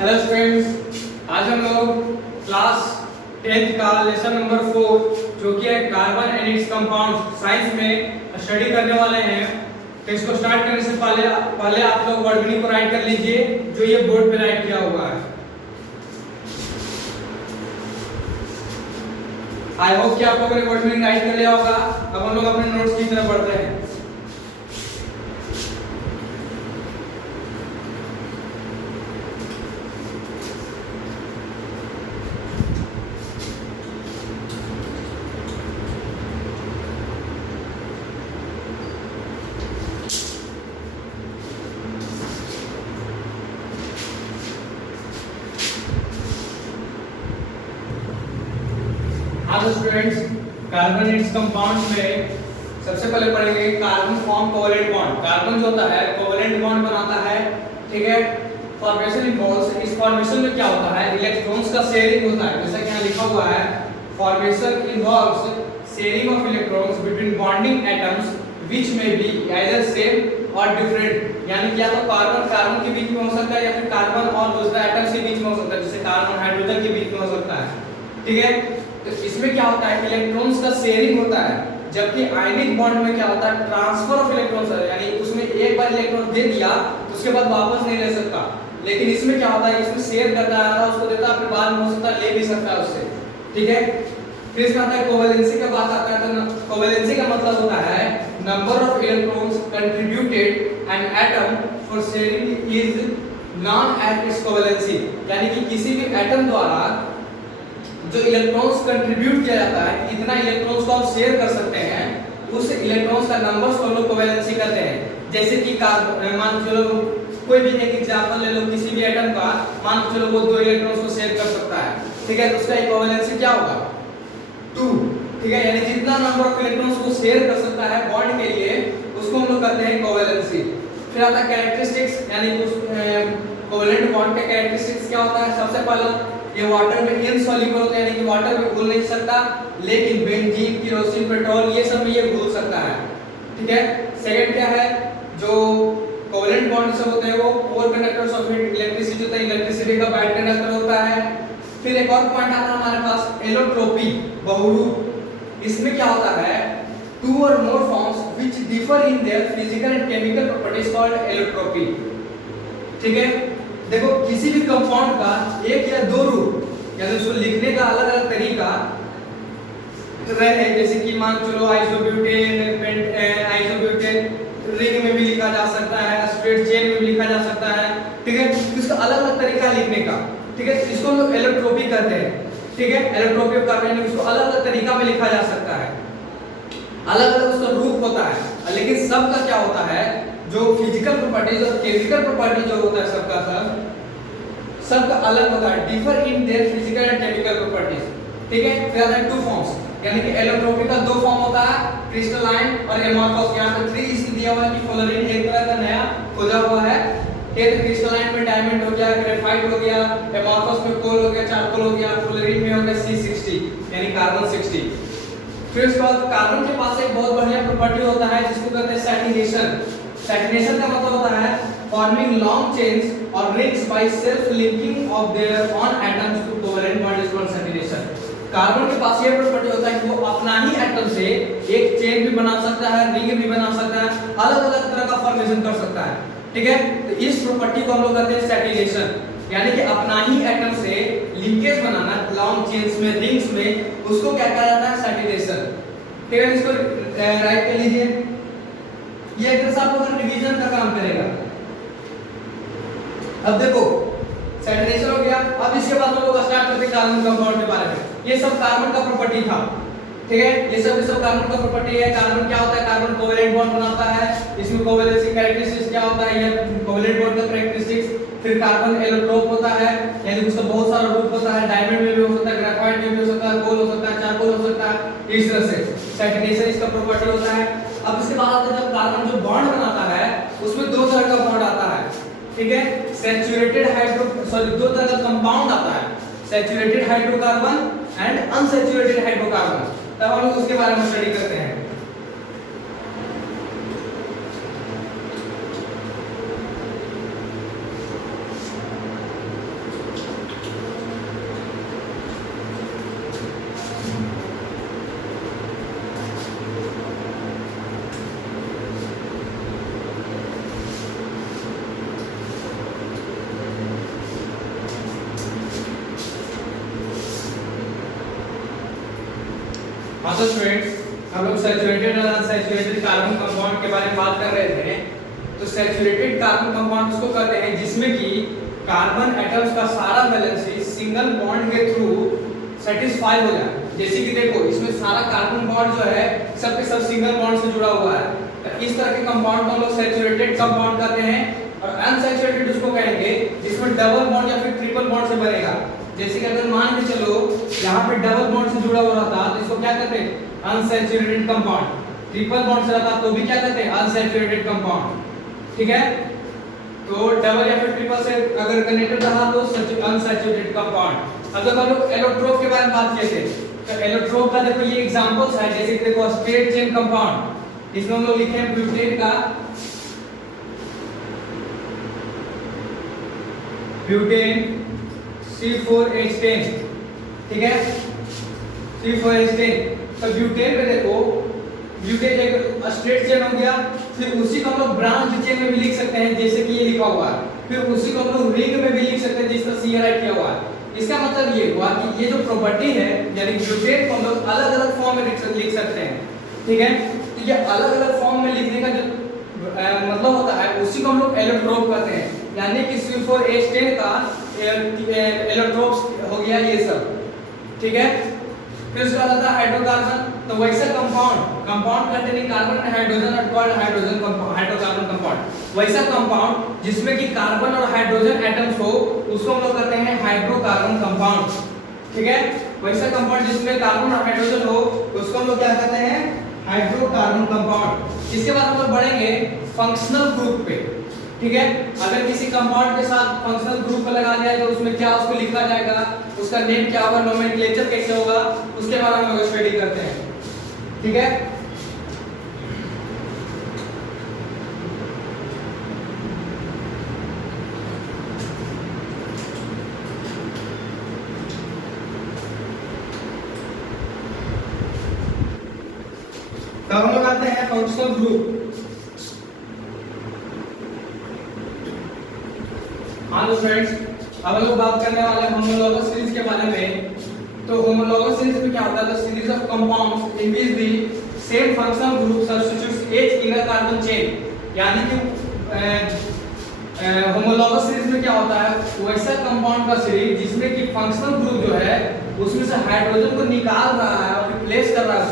Hello students, आज हम लोग क्लास 10th का लेसन नंबर 4 जो कि है carbon and its compound science में स्टडी करने वाले हैं। तो इसको स्टार्ट करने से पहले आप लोग वर्डमीनिंग को राइट कर लीजिए जो ये बोर्ड पे राइट किया हुआ है। आई होप कि आप लोगों ने वर्डमीनिंग राइट कर लिया होगा। अब हम लोग अपने नोट्स की तरफ बढ़ते हैं। तो स्टूडेंट्स, कार्बन इट्स कंपाउंड्स में सबसे पहले पढ़ेंगे carbon form covalent bond. Carbon जो होता है कोवेलेंट बॉन्ड बनाता है, ठीक है। फॉर्मेशन इन्वॉल्व्स, इस फॉर्मेशन में क्या होता है, इलेक्ट्रॉन्स का शेयरिंग होता है। जैसा कि यहां लिखा हुआ है, formation involves sharing of electrons between bonding atoms which may be either same और डिफरेंट। यानी कि या तो कार्बन कार्बन के बीच में हो सकता है या फिर कार्बन और दूसरा एटम के बीच में हो सकता है, जैसे कार्बन हाइड्रोजन के बीच में हो सकता है, ठीक है। तो इसमें क्या होता है, इलेक्ट्रॉन्स का शेयरिंग होता है, जबकि आयनिक बॉन्ड में क्या होता है, ट्रांसफर ऑफ इलेक्ट्रॉन्स है। यानी उसमें एक बार इलेक्ट्रॉन दे दिया तो उसके बाद वापस नहीं ले सकता। लेकिन इसमें क्या होता है, इसमें शेयर करता है, उसको देता है, फिर बाद में हो सकता है ले भी सकता है उससे, ठीक है। फिर इसमें आता है कोवेलेंसी का बात आता है। तो कोवेलेंसी का मतलब होता है number of electrons contributed an atom for sharing is non at its covalency. यानी कि किसी भी एटम द्वारा जो इलेक्ट्रॉन्स कंट्रीब्यूट किया जाता है, इतना इलेक्ट्रॉन्स को आप शेयर कर सकते हैं, उस इलेक्ट्रॉन्स का नंबर्स को हम लोग कोवेलेंसी कहते हैं। जैसे कि मान चलो कोई भी एक एग्जांपल ले लो, किसी भी एटम का मान चलो वो 2 इलेक्ट्रॉन्स को शेयर कर सकता है, ठीक है। तो उसका कोवेलेंसी क्या होगा, 2, ठीक है। यानी जितना नंबर ऑफ इलेक्ट्रॉन्स को शेयर कर सकता है बॉन्ड के लिए, उसको हम लोग कहते हैं कोवेलेंसी। फिर आता है कैरेक्टरिस्टिक्स, यानी उस कोवेलेंट बॉन्ड के कैरेक्टरिस्टिक्स क्या होता है। सबसे पहला, ये वाटर में इनसॉल्युबल होता है, यानी कि वाटर में घुल नहीं सकता, लेकिन बेंजीन, केरोसिन, पेट्रोल ये सब में ये घुल सकता है, ठीक है। सेकंड क्या है, जो कोवेलेंट बॉन्ड सब होते हैं वो पोर कंडक्टर्स ऑफ इलेक्ट्रिसिटी होता है, इलेक्ट्रिसिटी का बैड कंडक्टर होता है। फिर एक और पॉइंट आता है हमारे पास, एलोट्रोपी, बहुरूप। इसमें क्या होता है, 2 or more forms which differ in their physical and chemical properties called allotropy, ठीक है। देखो किसी भी कंपाउंड का एक या 2 रूप, यानी उसको लिखने का अलग अलग तरीका रहे, जैसे कि मान चलो आइसोब्यूटेन, रिंग में भी लिखा जा सकता है, स्ट्रेट चेन में भी लिखा जा सकता है, ठीक है। इसका अलग अलग तरीका लिखने का, ठीक है। इसको हम लोग एलोट्रोपी कहते हैं, ठीक है। एलोट्रोपी करते हैं, इसको अलग अलग तरीका में लिखा जा सकता है, अलग अलग उसका रूप होता है। लेकिन सबका क्या होता है, जो फिजिकल प्रॉपर्टीज और केमिकल प्रॉपर्टी जो होता है सबका सबका अलग होता है, differ in their physical and chemical properties, ठीक है। फिर आता है 2 फॉर्म्स, यानी कि एलोट्रोपी का 2 फॉर्म होता है, क्रिस्टलाइन और एमॉर्फस। यहां पे 3 इसलिए दिया हुआ है कि फ्लोरीन एक तरह का नया खोजा हुआ है, ठीक है। क्रिस्टलाइन में डायमंड हो गया, ग्रेफाइट हो गया, एमॉर्फस में कोल हो गया, चारकोल हो गया, फ्लोरीन में हो गया C60 यानी कार्बन 60। फिर उसके बाद कार्बन के पास एक बहुत बढ़िया प्रॉपर्टी होता है जिसको कहते हैं सैटिनेशन। सैटिनेशन का मतलब होता है फॉर्मिंग लॉन्ग चेन्स और rings by self linking of their on atoms to covalent bond is called catenation. Carbon के पास ये प्रॉपर्टी होता है कि वो अपना ही एटम से एक चेन भी बना सकता है, रिंग भी बना सकता है, अलग अलग तरह का फॉर्मेशन कर सकता है, ठीक है। तो इस प्रॉपर्टी को हम लोग कहते हैं सैटिनेशन, यानी कि अपना ही एटम से लिंकेज बनाना लॉन्ग चेन्स में, रिंग्स में, उसको क्या कहा जाता है, सैटिनेशन, ठीक है। इसको राइट कर लीजिए। ये एक तरह से आप लोगों का रिवीजन का काम करेगा। अब देखो सैचुरेशन हो गया, अब इसके बाद हम लोग स्टार्ट करते हैं कार्बन कंपाउंड के बारे में। ये सब कार्बन का प्रॉपर्टी था, ठीक है। ये सब कार्बन का प्रॉपर्टी है। कार्बन क्या होता है, कार्बन कोवेलेंट बॉन्ड बनाता है, इसमें कोवेलेंसी कैरेक्टरिस्टिक्स क्या होता है, ये कोवेलेंट बॉन्ड का कैरेक्टरिस्टिक्स। फिर कार्बन एलोट्रोप होता है, यानी उसका बहुत सारा रूप होता है, डायमंड में भी हो सकता है, ग्रेफाइट में भी हो सकता है, गोल हो सकता है, चारकोल हो सकता है, इस तरह से सैचुरेशन इसका प्रॉपर्टी होता है। अब इसके बाद जब कार्बन जो बॉन्ड बनाता है उसमें 2 तरह का बॉन्ड आता है, ठीक है। सैचुरेटेड हाइड्रो 2 तरह का कंपाउंड आता है, saturated hydrocarbon and unsaturated hydrocarbon. तब हम लोग उसके बारे में स्टडी करते हैं। हाँ तो स्टूडेंट्स, हम लोग सैचुरेटेड और अनसैचुरेटेड कार्बन कंपाउंड के बारे में बात कर रहे थे। तो सैचुरेटेड कार्बन कंपाउंड उसको कहते हैं जिसमें कि कार्बन एटम्स का सारा वैलेंसी सिंगल बॉन्ड के थ्रू सेटिस्फाई हो जाए। जैसे कि देखो इसमें सारा कार्बन बॉन्ड जो है सब के सब सिंगल बॉन्ड से जुड़ा हुआ है। तो इस तरह के कंपाउंड को हम लोग सैचुरेटेड कंपाउंड कहते हैं। और अनसैचुरेटेड उसको कहेंगे जिसमें डबल बॉन्ड या फिर ट्रिपल बॉन्ड से बनेगा। जैसे कि अगर मान के चलो यहाँ पे डबल बॉन्ड से जुड़ा हुआ रहता तो इसको क्या कहते हैं? Unsaturated compound. ट्रिपल बॉन्ड से रहता तो भी क्या कहते हैं? Unsaturated compound. ठीक है, तो डबल या फिर ट्रिपल से अगर कनेक्टेड रहा तो अनसैचुरेटेड कंपाउंड। अब जब हम लोग एलोट्रोप के बारे में बात किए थे, तो एलोट्रोप का देखो ये एग्जांपल्स है। जैसे कि देखो स्ट्रेट चेन कंपाउंड, इसमें हम लोग लिखे हैं ब्यूटेन का ब्यूटेन C4H10। ठीक है, C4H10। तो ब्यूटेन पे देखो, ब्यूटेन एक स्ट्रेट चेन हो गया, फिर उसी को हम लोग ब्रांच चेन में भी लिख सकते हैं जैसे कि ये लिखा हुआ है। फिर उसी को हम लोग रिंग में भी लिख सकते हैं जिस तरह से राइट किया हुआ है। इसका मतलब ये हुआ कि ये जो प्रॉपर्टी है यानी ब्यूटेन को हम लोग अलग-अलग फॉर्म में लिख सकते हैं। ठीक है, तो ये अलग-अलग फॉर्म में लिखने का जो मतलब होता है उसी को हम लोग एलोट्रोप कहते हैं। यानी कि C4H10 का एलोट्रोप्स हो गया ये सब। ठीक है, फिर उसका आता है हाइड्रोकार्बन। तो वैसा compound containing carbon and hydrogen are called hydrocarbon compound. वैसा कंपाउंड जिसमें कि कार्बन और हाइड्रोजन एटम्स हो उसको हम लोग कहते हैं हाइड्रोकार्बन कंपाउंड। ठीक है, वैसा कंपाउंड जिसमें कार्बन और हाइड्रोजन हो उसको हम लोग क्या कहते हैं? Hydrocarbon compound. इसके बाद हम लोग बढ़ेंगे फंक्शनल ग्रुप पे। ठीक है, अगर किसी कंपाउंड के साथ फंक्शनल ग्रुप को लगा दिया तो उसमें क्या उसको लिखा जाएगा, उसका नेम क्या होगा, नोमेनक्लेचर कैसे होगा, उसके बारे में हम लोग स्टडी करते हैं। ठीक है, तो हम लोग आते हैं फंक्शनल ग्रुप। हाँ तो फ्रेंड्स, अब हम लोग बात करने वाले हैं होमोलॉगस सीरीज के बारे में। तो होमोलॉगस सीरीज में क्या होता है? Series of compounds in which the same functional group substitutes H in a carbon chain. यानी कि होमोलॉगस सीरीज में क्या होता है? वैसा कंपाउंड का सीरीज जिसमें कि फंक्शनल ग्रुप जो है उसमें से हाइड्रोजन को निकाल रहा है और रिप्लेस कर रहा है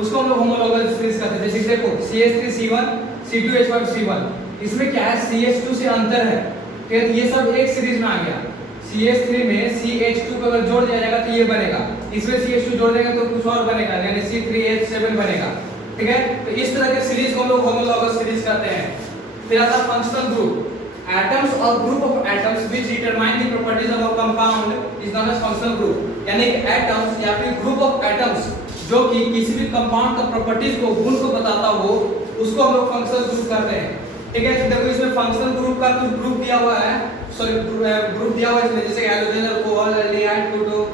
उसको हम लोग होमोलॉगस सीरीज कहते हैं। जैसे देखो CH3C1 C2H5C1, इसमें क्या है? CH2 से अंतर है। तो ये सब एक सीरीज में आ गया। CH3 में CH2 को अगर जोड़ दिया जाएगा तो ये बनेगा, इसमें CH2 जोड़ देंगे तो कुछ और बनेगा यानी C3H7 बनेगा। ठीक है, तो इस तरह के सीरीज को हम लोग होमोलॉगस सीरीज कहते हैं। फिर आता है फंक्शनल ग्रुप। एटम्स और group of atoms which determine the properties of a compound is known as functional group. यानी कि एटम्स या फिर ग्रुप ऑफ एटम्स जो कि किसी भी कंपाउंड का प्रॉपर्टीज को, गुण को बताता हो उसको हम लोग फंक्शनल ग्रुप कहते हैं। ठीक है, तो देखो इसमें फंक्शनल ग्रुप का कुछ ग्रुप दिया हुआ है, सॉरी ग्रुप दिया हुआ है इसमें, जैसे halogen, alcohol, aldehyde,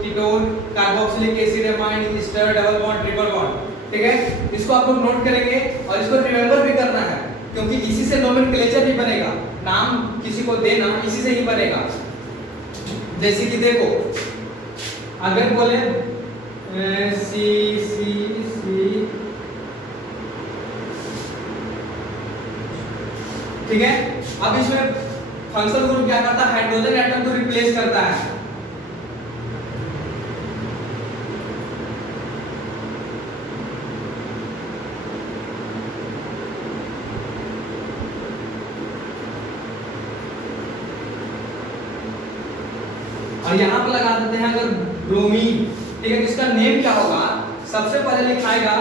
ketone, carboxylic acid, amine, ester, double bond, triple bond. ठीक है, इसको आप लोग नोट करेंगे और इसको रिमेंबर भी करना है क्योंकि इसी से नोमेनक्लेचर भी बनेगा, नाम किसी को देना इसी से ही बनेगा। जैसे कि देखो अगर बोले C ठीक है, अब इसमें फंक्शनल ग्रुप क्या करता है? हाइड्रोजन एटम को रिप्लेस करता है। और यहां पर लगा देते हैं अगर ब्रोमीन। ठीक है, तो इसका नेम क्या होगा? सबसे पहले लिखाएगा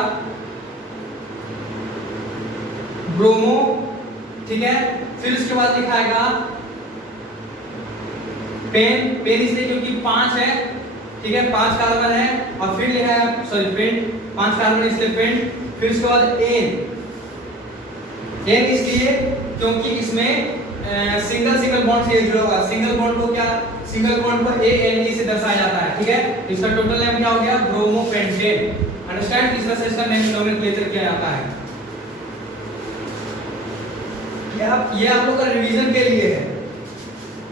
ब्रोमो। ठीक है, फिर उसके बाद लिखाएगा पेन इसलिए क्योंकि 5 है। ठीक है, 5 कार्बन है और फिर लिखा है सॉरी पेन, 5 कार्बन इसलिए पेन। फिर उसके बाद एन इसलिए क्योंकि इसमें सिंगल बॉन्ड से जुड़ा हुआ। सिंगल बॉन्ड को क्या? सिंगल बॉन्ड को ANE से दर्शाया जाता है। ठीक है, इसका टोटल नेम क्या हो गया? ब्रोमोपेंटेन। अंडरस्टैंड? किस तरह से इसका नेम नोमेनक्लेचर किया जाता है। ये आप लोग का रिवीजन के लिए है,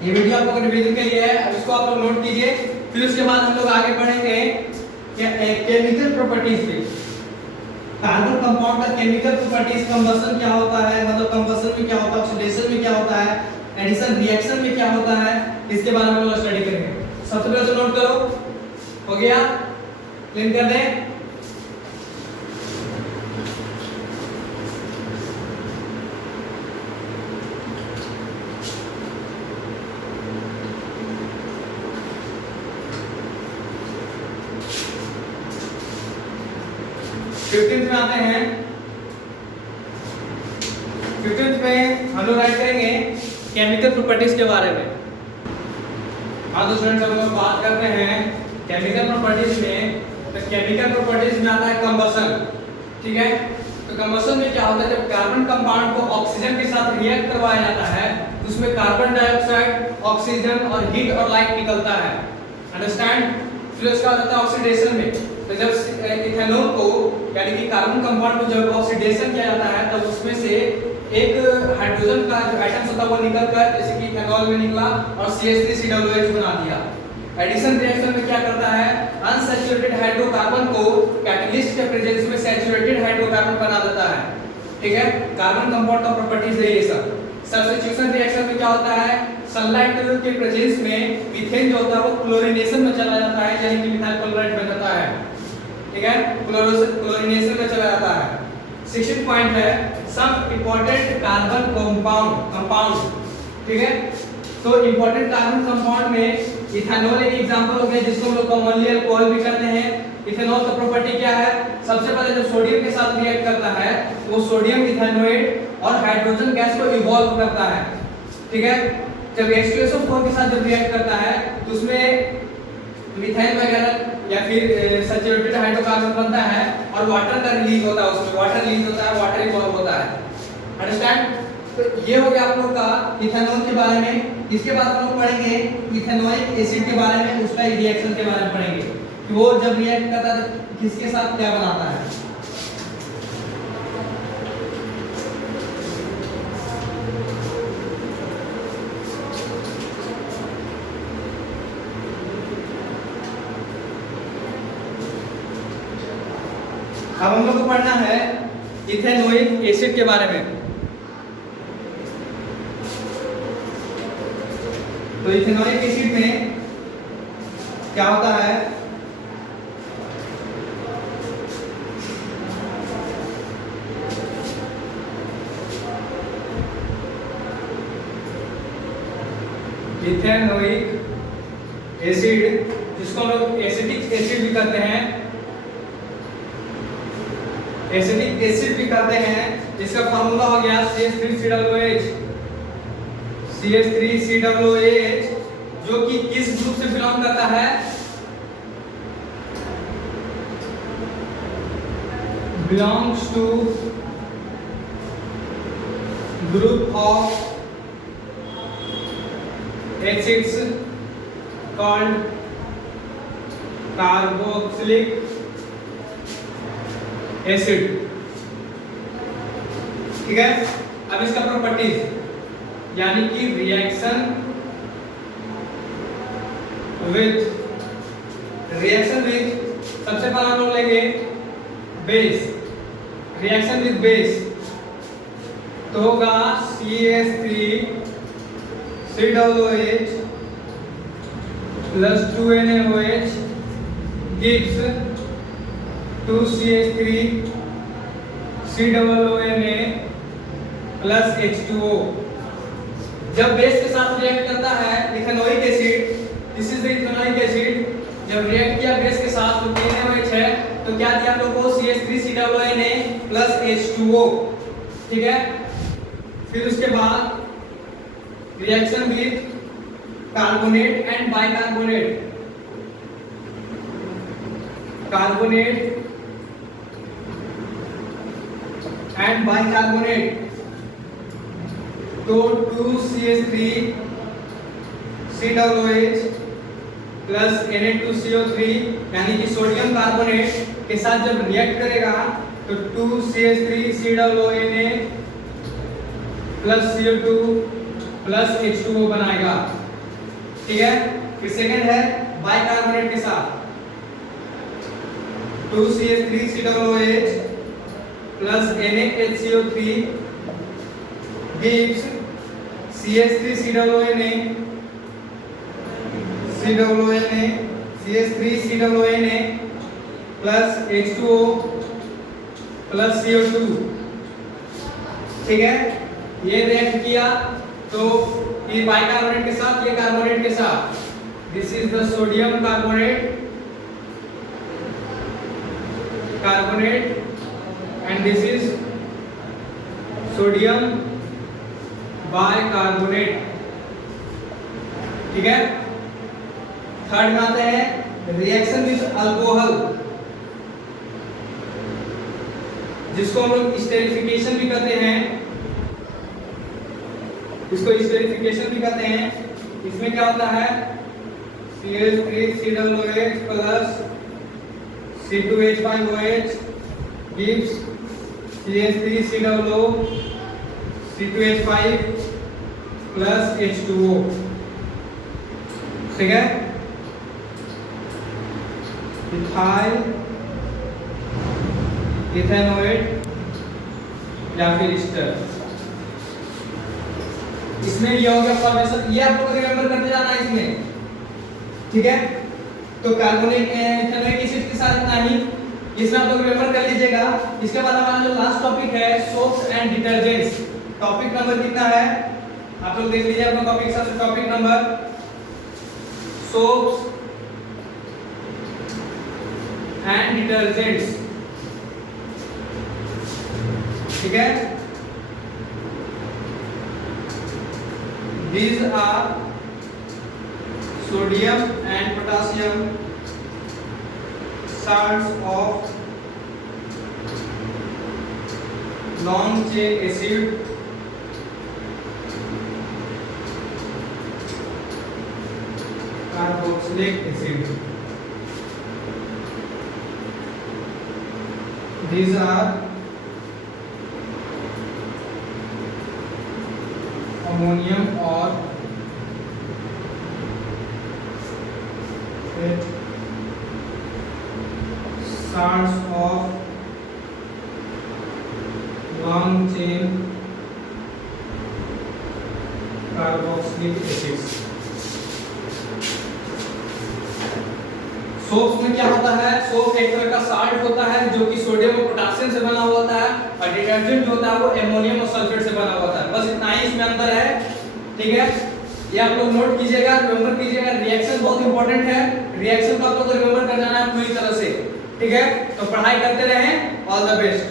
ये वीडियो आप लोग का रिवीजन के लिए है। अब इसको आप लोग नोट कीजिए। फिर उसके बाद हम लोग आगे बढ़ेंगे केमिकल प्रॉपर्टीज पे। कार्बन कंपाउंड का केमिकल प्रॉपर्टीज, कंबशन क्या होता है, मतलब कंबशन में क्या होता है, ऑक्सीडेशन में क्या होता है, एडिशन रिएक्शन में क्या होता है, इसके बारे में हम लोग स्टडी करेंगे। सबसे पहले तो नोट करो, हो गया, क्लीन कर दें। फिफ्टींथ में आते हैं। फिफ्टींथ में हम लोग राइट करेंगे केमिकल प्रॉपर्टीज के बारे में। हाँ तो स्टूडेंट्स, हम लोग बात करते हैं केमिकल प्रॉपर्टीज में। तो केमिकल प्रॉपर्टीज में आता है कंबशन, ठीक है। तो कंबशन में क्या होता है, जब कार्बन कंपाउंड को ऑक्सीजन के साथ रिएक्ट करवाया जाता है तो उसमें कार्बन डाइऑक्साइड, ऑक्सीजन और हीट और लाइट निकलता है, अंडरस्टैंड। फिर उसका आता है ऑक्सीडेशन में। तो जब इथेनॉल को यानी कि कार्बन कंपाउंड को जब ऑक्सीडेशन किया जाता है तब उसमें से एक हाइड्रोजन का जो एटम्स होता है वो निकलकर जैसे कि इथेनॉल में निकला और CH3COOH बना दिया। एडिशन रिएक्शन में क्या करता है, अनसैचुरेटेड हाइड्रोकार्बन को कैटलिस्ट के प्रेजेंस में सैचुरेटेड हाइड्रोकार्बन बना देता है, ठीक है। कार्बन कंपाउंड का प्रॉपर्टीज है ये सब। सब्स्टिट्यूशन रिएक्शन में क्या होता है, सनलाइट के प्रेजेंस में मीथेन जो होता है वो क्लोरीनेशन में चला जाता है, यानी कि मिथाइल क्लोराइड बन जाता है, ठीक है, क्लोरीनेशन में चला जाता है। 16th पॉइंट है सब इंपॉर्टेंट कार्बन कंपाउंड, ठीक है। तो इंपॉर्टेंट कार्बन कंपाउंड में इथेनॉल एक एग्जांपल हो गया जिसको हम लोग कॉमनली अल्कोहल भी करते हैं। इथेनॉल का प्रॉपर्टी क्या है, सबसे पहले जब सोडियम के साथ रिएक्ट करता है वो सोडियम इथेनोएट और हाइड्रोजन गैस को इवॉल्व करता है, ठीक है। जब H2SO4 के साथ जब रिएक्ट करता है तो उसमें मीथेन वगैरह या फिर सैचुरेटेड हाइड्रोकार्बन बनता है और वाटर का रिलीज होता है, उसमें वाटर रिलीज होता है, वाटर इवॉल्व होता है, अंडरस्टैंड। तो ये हो गया आप लोग का इथेनॉल के बारे में। इसके बाद हम लोग पढ़ेंगे इथेनोइक एसिड के बारे में, उसका रिएक्शन के बारे में पढ़ेंगे कि वो जब रिएक्ट करता है तो किसके साथ क्या बनाता है। अब हम लोग को पढ़ना है इथेनोइक एसिड के बारे में। तो इथेनोइक एसिड में क्या होता है, इथेनोइक एसिड जिसको हम लोग एसिटिक एसिड भी कहते हैं, एसिटिक एसिड भी कहते हैं, इसका फार्मूला हो गया CH3COOH, CH3COOH जो कि किस ग्रुप से बिलोंग करता है, belongs to group of acids called carboxylic acid, ठीक है। अब इसका प्रॉपर्टीज यानी कि रिएक्शन विथ सबसे पहले हम लोग लेंगे बेस, रिएक्शन विथ बेस तो होगा CH3COOH plus 2NaOH gives 2CH3COONA plus H2O। जब बेस के साथ रिएक्ट करता है ethanoic acid, this is the ethanoic acid, जब रिएक्ट किया बेस के साथ तो NaOH है तो क्या दिया हम लोग को CH3COONA plus H2O, ठीक है। फिर उसके बाद reaction with carbonate and bicarbonate, carbonate and bicarbonate तो 2CH3COOH प्लस Na2CO3 यानी कि सोडियम कार्बोनेट के साथ जब रिएक्ट करेगा तो 2CH3COONA plus CO2 plus H2O बनाएगा, ठीक है। फिर सेकंड है बाइकार्बोनेट के साथ, 2CH3COOH plus NaHCO3 gives CH3COONA CH3COONA plus H2O plus CO2। ठीक है, ये रिएक्ट किया तो ये बाइकार्बोनेट के साथ, ये कार्बोनेट के साथ, this is the sodium carbonate and this is sodium bicarbonate. ठीक है, थर्ड में आते हैं रिएक्शन विद अल्कोहल, जिसको हम लोग स्टेरिफिकेशन भी कहते हैं, इसमें क्या होता है, CH3COOH plus C2H5OH gives CH3COO C2H5 plus H2O। ठीक है, इथाइल इथेनोएट या फिर ईस्टर। इसमें ये हो गया फॉर्मेशन, ये आप लोग रिमेंबर करते जाना है इसमें। ठीक है, तो कार्बोनेट इथेनोइक एसिड के साथ इतना ही, इसमें आप लोग रिमेंबर कर लीजिएगा। इसके बाद हमारा जो लास्ट टॉपिक है soaps and detergents, topic number कितना है आप लोग देख लीजिए अपना टॉपिक सबसे, topic number soaps and detergents. ठीक है, these are sodium and potassium salts of long chain acid carboxylic acid। These are ammonium और salts of long chain carboxylic acids। Soaps में क्या होता है, सोप एक तरह का साल्ट होता है जो कि सोडियम और पोटेशियम से बना हुआ होता है, और डिटर्जेंट होता है वो एमोनियम और सल्फेट से बना हुआ होता है। बस इतना ही इसमें अंतर है। ठीक है, ये आप लोग नोट कीजिएगा, रिमेंबर कीजिएगा। रिएक्शन बहुत इंपॉर्टेंट है, रिएक्शन को आप लोग को रिमेंबर कर जाना है पूरी तरह से। ठीक है, तो पढ़ाई करते रहें। All the best.